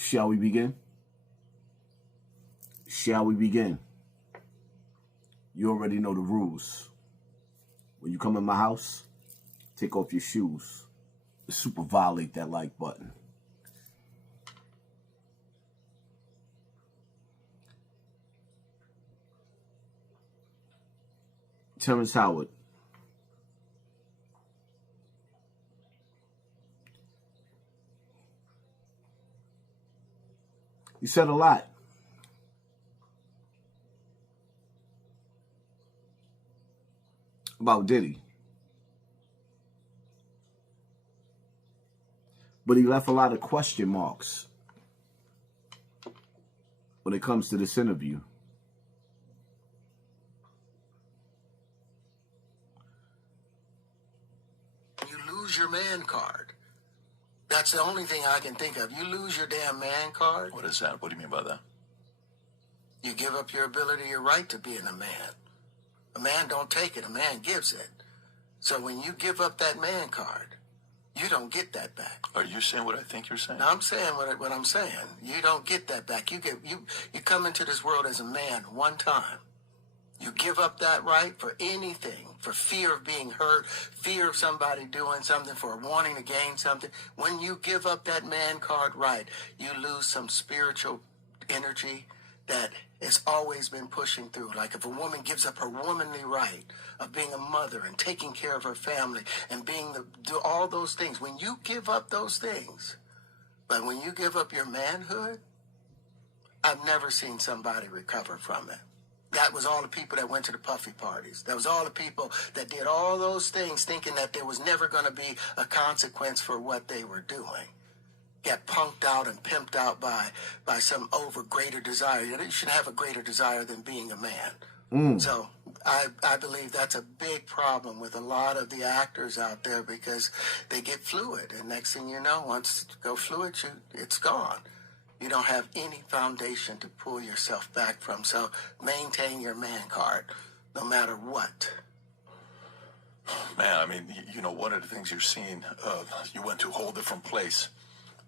Shall we begin? Shall we begin? You already know the rules. When you come in my house, take off your shoes. Super violate that like button. Terrence Howard. You said a lot. About Diddy. But he left a lot of question marks when it comes to this interview. You lose your man card. That's the only thing I can think of. You lose your damn man card. What is that? What do you mean by that? You give up your ability, your right to being a man. A man don't take it. A man gives it. So when you give up that man card, you don't get that back. Are you saying what I think you're saying? No, I'm saying what I'm saying. You don't get that back. You come into this world as a man one time. You give up that right for anything, for fear of being hurt, fear of somebody doing something, for wanting to gain something. When you give up that man card right, you lose some spiritual energy that has always been pushing through. Like if a woman gives up her womanly right of being a mother and taking care of her family and do all those things, when you give up those things, but when you give up your manhood, I've never seen somebody recover from it. That was all the people that went to the Puffy parties. That was all the people that did all those things thinking that there was never going to be a consequence for what they were doing. Get punked out and pimped out by some greater desire. You should have a greater desire than being a man. So I believe that's a big problem with a lot of the actors out there because they get fluid. And next thing you know, once you go fluid, it's gone. You don't have any foundation to pull yourself back from. So maintain your man card, no matter what. Man, I mean, you know, one of the things you're seeing, you went to a whole different place.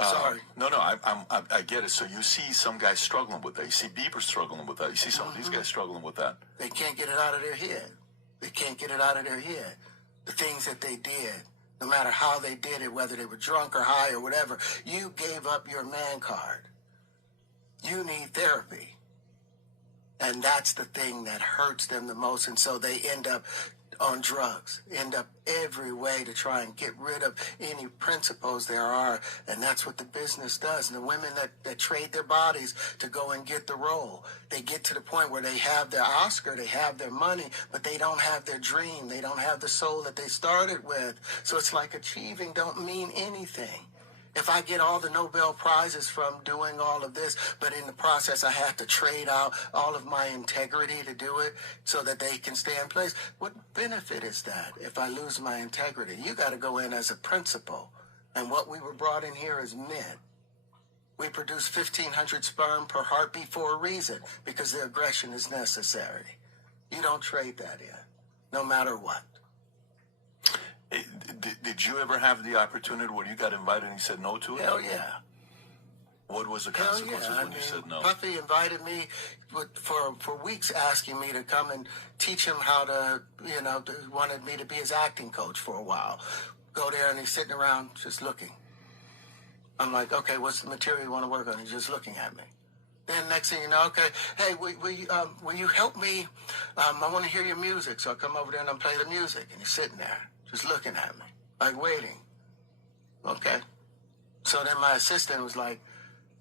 Sorry. No, I get it. So you see some guys struggling with that. You see Bieber struggling with that. You see some of these guys struggling with that. They can't get it out of their head. They can't get it out of their head. The things that they did, no matter how they did it, whether they were drunk or high or whatever, you gave up your man card. You need therapy. And that's the thing that hurts them the most. And so they end up on drugs, end up every way to try and get rid of any principles there are. And that's what the business does. And the women that trade their bodies to go and get the role, they get to the point where they have their Oscar, they have their money, but they don't have their dream. They don't have the soul that they started with. So it's like achieving don't mean anything. If I get all the Nobel Prizes from doing all of this, but in the process I have to trade out all of my integrity to do it so that they can stay in place, what benefit is that if I lose my integrity? You got to go in as a principal. And what we were brought in here is men. We produce 1,500 sperm per heartbeat for a reason, because the aggression is necessary. You don't trade that in, no matter what. Did you ever have the opportunity where you got invited and you said no to it? Hell yeah. What was the consequences when you said no? Puffy invited me for weeks, asking me to come and teach him how to, wanted me to be his acting coach for a while. Go there and he's sitting around just looking. I'm like, okay, what's the material you want to work on? He's just looking at me. Then next thing you know, okay, hey, will you help me? I want to hear your music. So I come over there and I play the music. And he's sitting there just looking at me, like waiting. Okay. So then my assistant was like,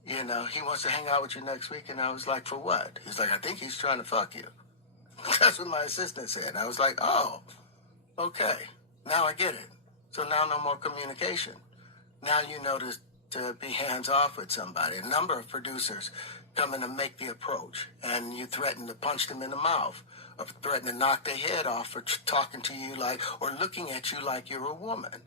he wants to hang out with you next week. And I was like, for what? He's like, I think he's trying to fuck you. That's what my assistant said. I was like, oh, okay. Now I get it. So now no more communication. Now you know to be hands off with somebody. A number of producers come in to make the approach, and you threaten to punch them in the mouth, or threaten to knock their head off for talking to you or looking at you like you're a woman.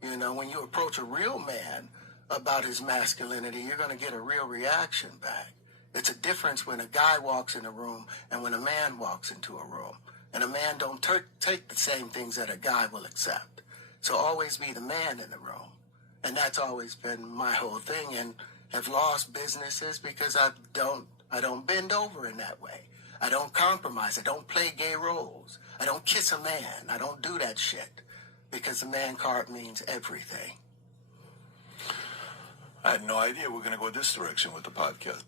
When you approach a real man about his masculinity, you're going to get a real reaction back. It's a difference when a guy walks in a room and when a man walks into a room. And a man don't take the same things that a guy will accept. So always be the man in the room. And that's always been my whole thing. And have lost businesses because I don't bend over in that way. I don't compromise. I don't play gay roles. I don't kiss a man. I don't do that shit because the man card means everything. I had no idea we're going to go this direction with the podcast.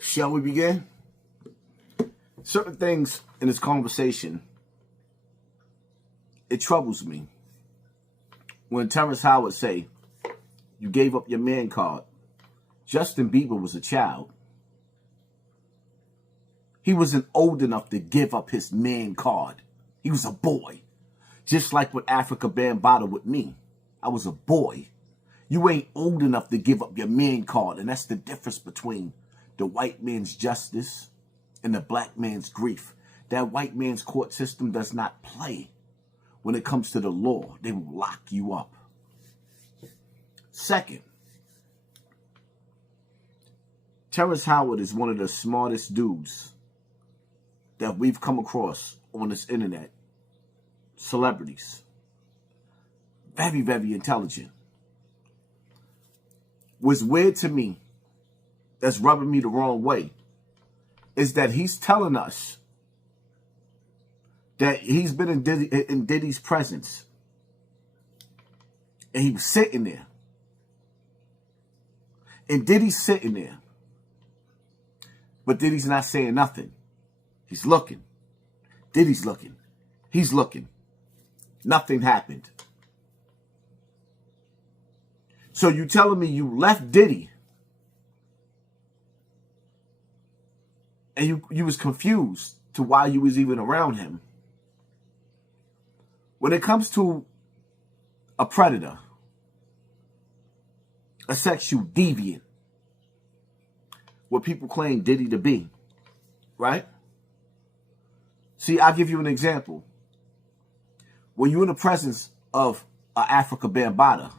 Shall we begin? Certain things in this conversation, it troubles me. When Terrence Howard say, you gave up your man card, Justin Bieber was a child. He wasn't old enough to give up his man card. He was a boy. Just like with Africa Bambaataa with me. I was a boy. You ain't old enough to give up your man card. And that's the difference between the white man's justice and the black man's grief. That white man's court system does not play. When it comes to the law, they will lock you up. Second, Terrence Howard is one of the smartest dudes that we've come across on this internet. Celebrities. Very, very intelligent. What's weird to me, that's rubbing me the wrong way, is that he's telling us that he's been in Diddy's presence. And he was sitting there. And Diddy's sitting there. But Diddy's not saying nothing. He's looking. Diddy's looking. He's looking. Nothing happened. So you telling me you left Diddy and you was confused to why you was even around him. When it comes to a predator, a sexual deviant, what people claim Diddy to be, right? See, I'll give you an example. When you're in the presence of an Africa Bambaataa,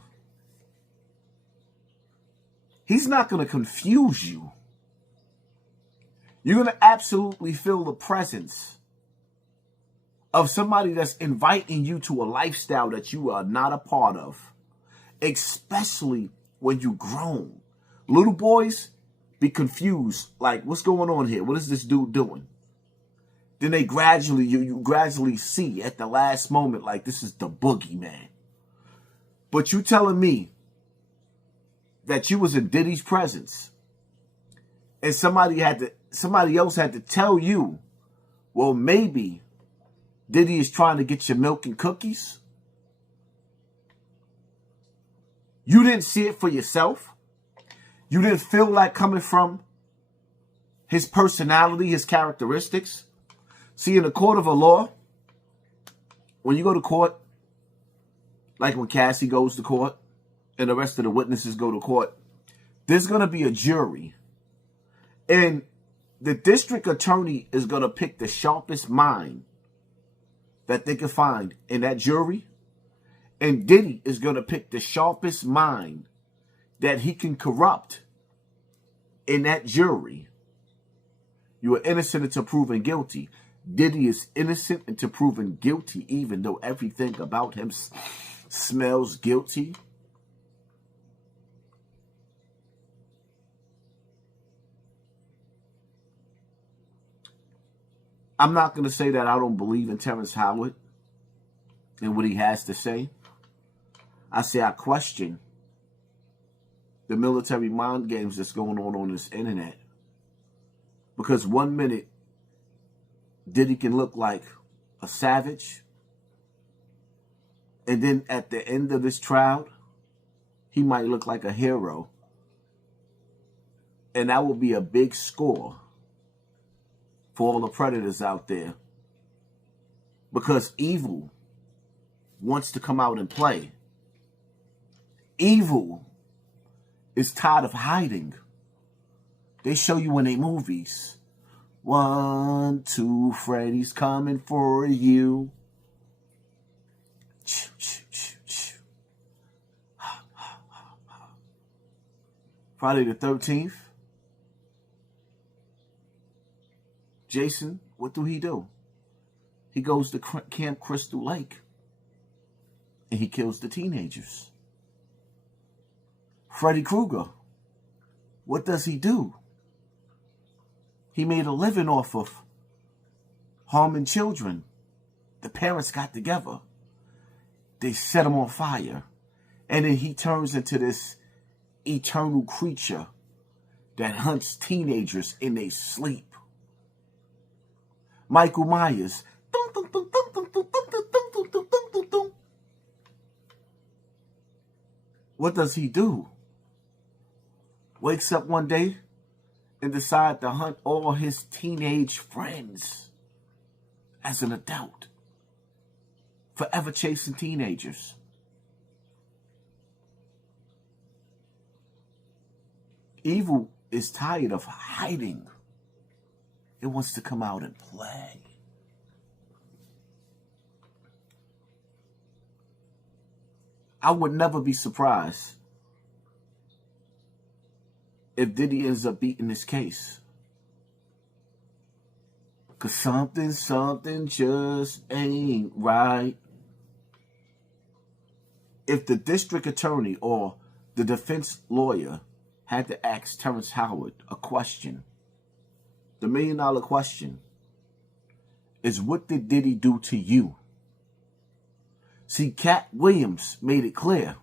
he's not going to confuse you. You're going to absolutely feel the presence of somebody that's inviting you to a lifestyle that you are not a part of, especially when you're grown. Little boys be confused, like, what's going on here? What is this dude doing? Then they gradually, you gradually see at the last moment, like, this is the boogeyman. But you telling me that you was in Diddy's presence and somebody else had to tell you, well, maybe Diddy is trying to get your milk and cookies? You didn't see it for yourself? You didn't feel like coming from his personality, his characteristics? See, in the court of a law, when you go to court, like when Cassie goes to court and the rest of the witnesses go to court, there's going to be a jury. And the district attorney is going to pick the sharpest mind that they can find in that jury. And Diddy is going to pick the sharpest mind that he can corrupt in that jury. You are innocent until proven guilty. Diddy is innocent until proven guilty, even though everything about him smells guilty. I'm not going to say that I don't believe in Terrence Howard and what he has to say. I say I question the military mind games that's going on this internet. Because 1 minute, Diddy can look like a savage. And then at the end of this trial, he might look like a hero. And that will be a big score for all the predators out there. Because evil wants to come out and play. Evil is tired of hiding. They show you in their movies. 1, 2, Freddy's coming for you. Friday the 13th. Jason, what do? He goes to Camp Crystal Lake and he kills the teenagers. Freddy Krueger, what does he do? He made a living off of harming children. The parents got together. They set him on fire. And then he turns into this eternal creature that hunts teenagers in their sleep. Michael Myers. What does he do? Wakes up one day and decides to hunt all his teenage friends as an adult. Forever chasing teenagers. Evil is tired of hiding. It wants to come out and play. I would never be surprised if Diddy ends up beating this case. Because something just ain't right. If the district attorney or the defense lawyer had to ask Terrence Howard a question, the $1 million question is, what did Diddy do to you? See, Cat Williams made it clear.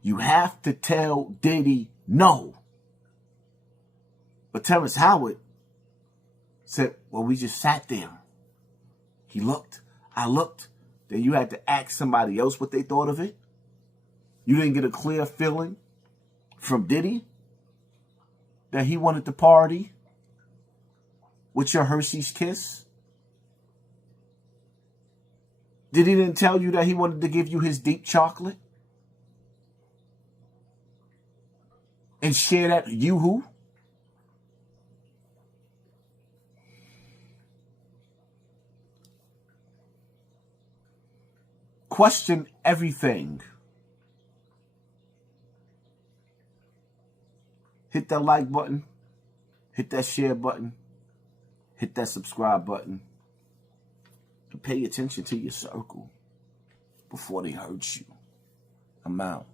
You have to tell Diddy no. But Terrence Howard said, well, we just sat there. He looked, I looked. Then you had to ask somebody else what they thought of it. You didn't get a clear feeling from Diddy that he wanted to party with your Hershey's Kiss. Diddy didn't tell you that he wanted to give you his deep chocolate and share that Yoo-hoo. Question everything. Hit that like button. Hit that share button. Hit that subscribe button. And pay attention to your circle before they hurt you. I'm out.